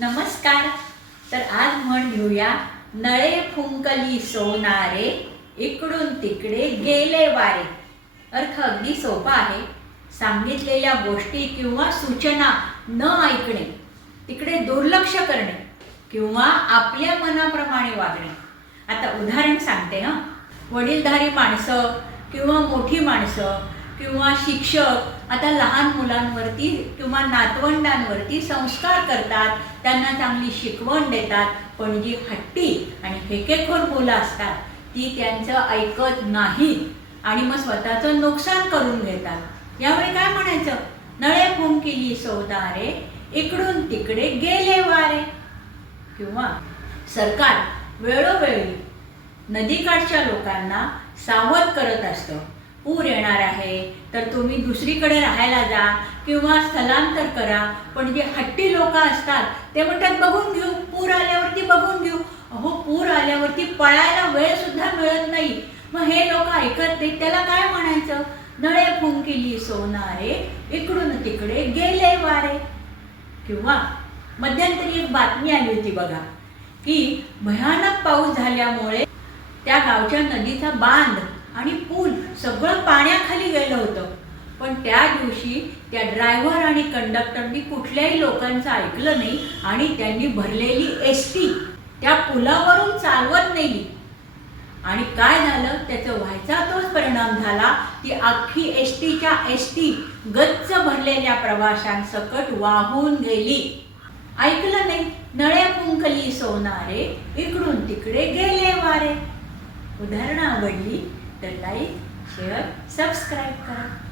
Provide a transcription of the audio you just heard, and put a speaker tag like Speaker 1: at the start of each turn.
Speaker 1: नमस्कार. तर आज म्हण घेऊया नळे फुंकली सोनारे इकडून तिकडे गेले वारे. अर्थ अगदी सोपा आहे. सांगितलेल्या गोष्टी किंवा सूचना न ऐकणे तिकडे दुर्लक्ष करणे किंवा आपल्या मनाप्रमाणे वागणे. आता उदाहरण सांगते हं. वडीलधारी माणसं किंवा मोठी माणसं किंवा शिक्षक आता लहान मुलांवरती किंवा नातवंडांवरती संस्कार करतात त्यांना चांगली शिकवण देतात पण जी हट्टी आणि हेकेखोर मुलं असतात ती त्यांचं ऐकत नाहीत आणि मग स्वतःचं नुकसान करून घेतात. यावेळी काय म्हणायचं? नळे फुंकिली सौदारे इकडून तिकडे गेले वारे. किंवा सरकार वेळोवेळी नदीकाठच्या लोकांना सावध करत असतं. पूर येणार आहे तर तुम्ही दुसरीकडे राहायला जा किंवा स्थलांतर करा. पण जे हट्टी लोक असतात ते म्हणतात बघून घेऊ पूर आल्यावरती बघून घेऊ. अहो पूर आल्यावरती पळायला वेळ सुद्धा मिळत नाही. मग हे लोक ऐकत नाही त्याला काय म्हणायचं? नळे फुंकिली सोनारे इकडून तिकडे गेले वारे. किंवा मध्यंतरी एक बातमी आली होती बघा की भयानक पाऊस झाल्यामुळे त्या गावच्या नदीचा बांध आणि पूल सगळं पाण्याखाली गेलं होतं. पण त्या दिवशी त्या ड्रायव्हर आणि कंडक्टरनी कुठल्याही लोकांचं ऐकलं नाही आणि त्यांनी भरलेली एस टी त्या पुलावरून चालवत नेली आणि काय झालं? त्याचं व्हायचा तोच परिणाम झाला की अख्खी एस टीच्या एस टी गच्च भरलेल्या प्रवाशांसकट वाहून गेली. ऐकलं नाही? नळ्या पुंकली सोनारे इकडून तिकडे गेले वारे. उदाहरणं आवडली? तर लाईक शेअर सबस्क्राईब करा